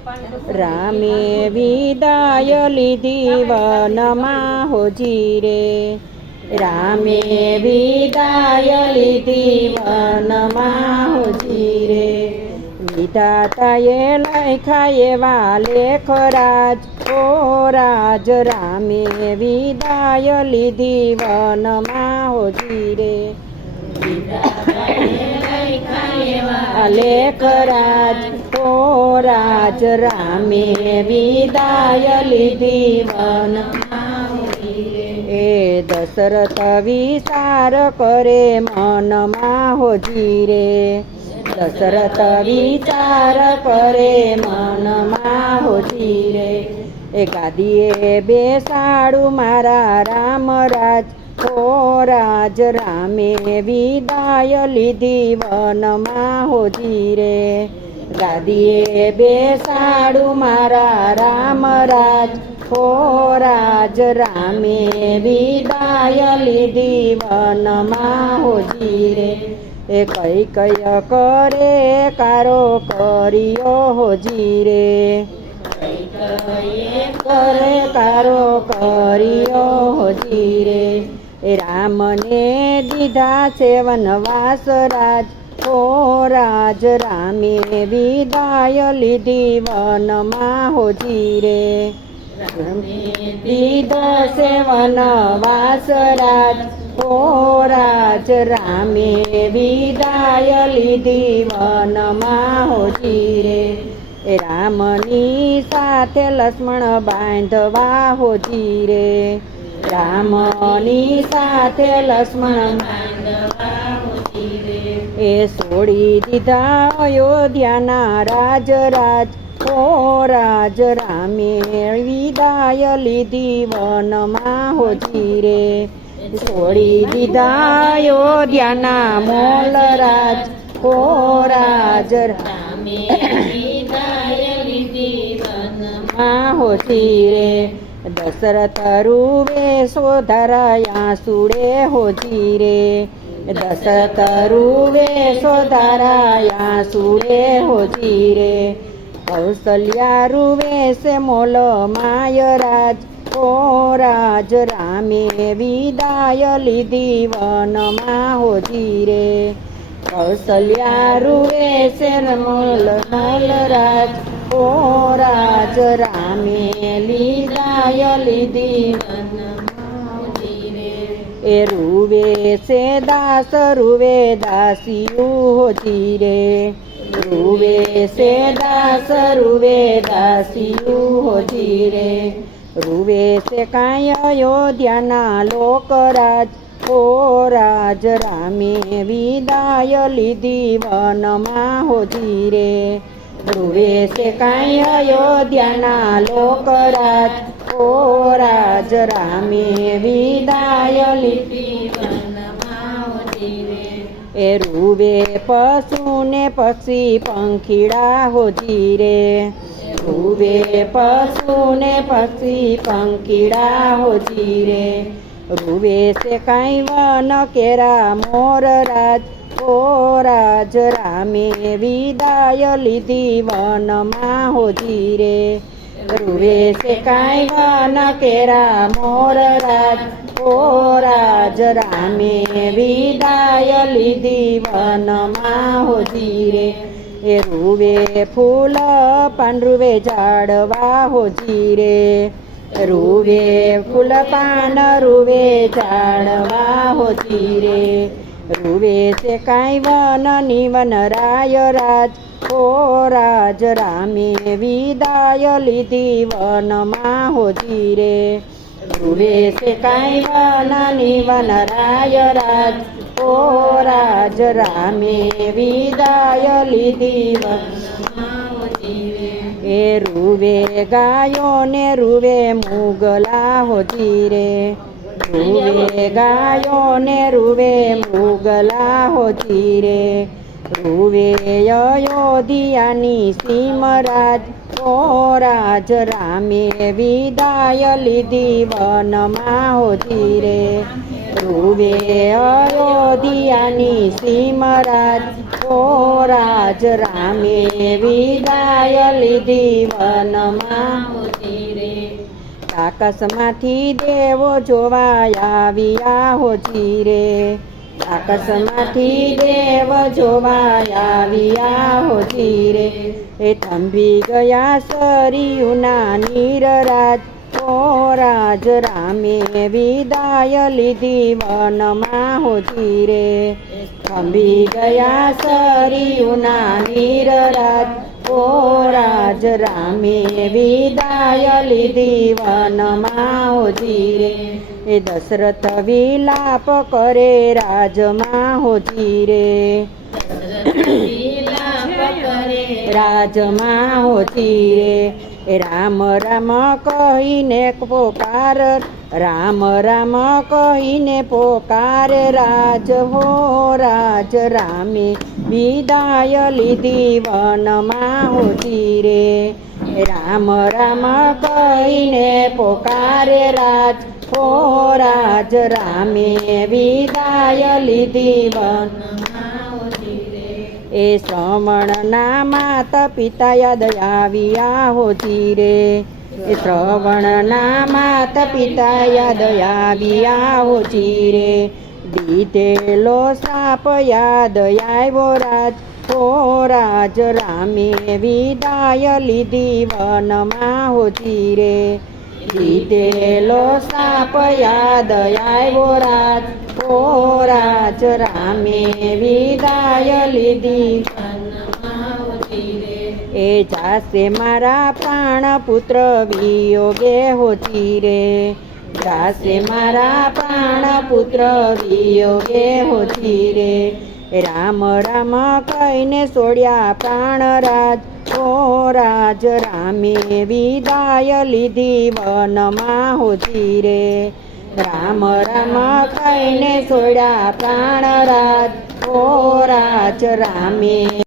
રામે વિદાય લીધી વનમાં હોજી રે રામે વિદાય લીધી વનમાં હોજી રે વિધાતાએ લખાય એવા લેખ રાજ ઓ રાજ રામે વિદાય લીધી વનમાં હોજી રે લેખ રાજ તો રાજ રામે વિદાય લીધી વન એ દશરથ વિચાર કરે મનમાં હોજી રે દશરથ વિચાર કરે મનમાં હોજી રે એ ગાદીએ બેસાડું મારા રામ રાજ ઓ રાજ રામે વિદાય લીધી વનમાં હોજી રે. દાદીએ બેસાડું મારા રામ રાજ. ઓ રાજ રામે વિદાય લીધી વનમાં હોજી રે. એ કઈ કય કરે, કારો કર્યો હોજી રે. કરે, કારો કર્યો હોજી રે. રામને દીધા છે વનવાસ રાજ. ઓ રાજ, રામે વિદાય લીધી વનમાં હોજી રે. દીધા છે વનવાસ રાજ. ઓ રાજ, રામે વિદાય લીધી વનમાં હોજી રે. રામની સાથે લક્ષ્મણ બાંધવા હોજી રે. રામની સાથે લક્ષ્મણ એ છોડી દીધા અયોધ્યાના રાજ રાજ ઓ રાજ, રામે વિદાય લીધી વનમાં હોજી રે. છોડી દીધા અયોધ્યાના મોલ રાજ. ઓ રાજ, રામે માં હોતી રે. દશરથ રૂવે સોધરાયા સુડે હોજી રે દશરથ રૂવે સોધરાયા સુડે હોજી રે કૌશલ્યા રૂવે સે મોલ માય રાજ ઓ રાજ રામે વિદાય લીધી વનમાં હોજી રે કૌશલ્યા રૂવે સે મોલ મોલ રાજ રામે લીદાય લીધી એ રૂવે સે દાસ, રૂવે દાસિયું હોતી રે રૂવે સે દાસ, રૂવે દાસિયું હોતી રે રૂવે સે કાંઈ અયોધ્યાના લોકરાજ. ઓ રાજ રામે વિદાય લીધી વનમાં હોતી રે ધ્રુવે છે કાંઈ અયોધ્યાના લોકરાજ. ઓ રાજ રામે વિદાય એ રૂવે પશુને પછી પંખીડા હોજી રે. રૂવે પશુને પછી પંખીડા હોજી રે. રૂવે છે કાંઈ વન કેરા મોર રાજ. ઓ રાજ રામે વિદાય લીધી વનમાં હોજી રે. રૂવે છે કાંઈ વન કેરા મોર રાજ. ઓ રાજ રામે વિદાય લીધી વનમાં હોજી રે. એ રૂવે ફૂલ પાંડુવે ઝાડવા હોજી રે. રૂવે ફૂલ પાન રૂવે જાણવા હોતી રે. રૂવે છે કાંઈ વન નિવન રાય રાજ. ઓ રાજ રામે વિદાય લીધી વનમાં હોતી રે. રૂવે છે કાંઈ વન નિવન રાય રાજ. ઓ રાજ રામે વિદાય લીધી વનમાં એ રૂવે ગાયો ને રૂવે મુગલા હોતી રે રૂવે ગાયો ને રૂવે મુગલા હોતી રે રૂવે અયોધ્યાની સીમરાજ ઓ રાજ રામે વિદાય લીધી વનમાં હોતી રે ધ્રુવે અયોધ્યાની સીમરાજ ઓ રાજ રામે વિદાય લીધી વનમાં હોતી રે આકાશમાંથી દેવો જોવા આવ્યા હોજી રે આકાશમાંથી દેવ જોવા આવ્યા હોતી રે એ થંભી ગયા સરિયુના નીરરાજ. ઓ રાજ રામે વિદાય લીધી વનમાં હોતી રે થંભી ગયા સરિયુના નીરરાજ. ઓ રાજ રામે વિદાય લીધી વનમાં હોતી રે એ દશરથ વિલાપ કરે રાજમાં હોજી રે. રાજમાં હોતી રે. રામ રામ કહીને પોકાર, રામ રામ કહીને પોકાર, રાજ હો, રાજ રામે વિદાય લીધી વનમાં હોતી રે. રામ રામ કહીને પોકારે, રાજ હો રાજ રામે વિદાય લીધી વન. એ શ્રવણના માતા પિતા યાદ આવ્યા હોતી રે એ શ્રવણના માતા પિતા યાદ આવ્યા હોતી રે દીધેલો સાપ યાદ આવ્યો રાજ. ઓ રાજ રામે વિદાય લીધી વનમાં હોતી રે દીધેલો સાપ યાદ આવ્યો રાજ. ઓ રાજ, રામે વિદાય લીધી. એ જાશે મારા પ્રાણ પુત્ર, વિયોગે હોતી રે. જાશે મારા પ્રાણ પુત્ર, વિયોગે હોતી રે. રામ રામ કહીને છોડ્યા પ્રાણ રાજ. ઓ રાજ રામે વિદાય લીધી વનમાં હોતી રે. રામ રામ કહીને છોડ્યા પ્રાણ રાજ. ઓ રાજ રામે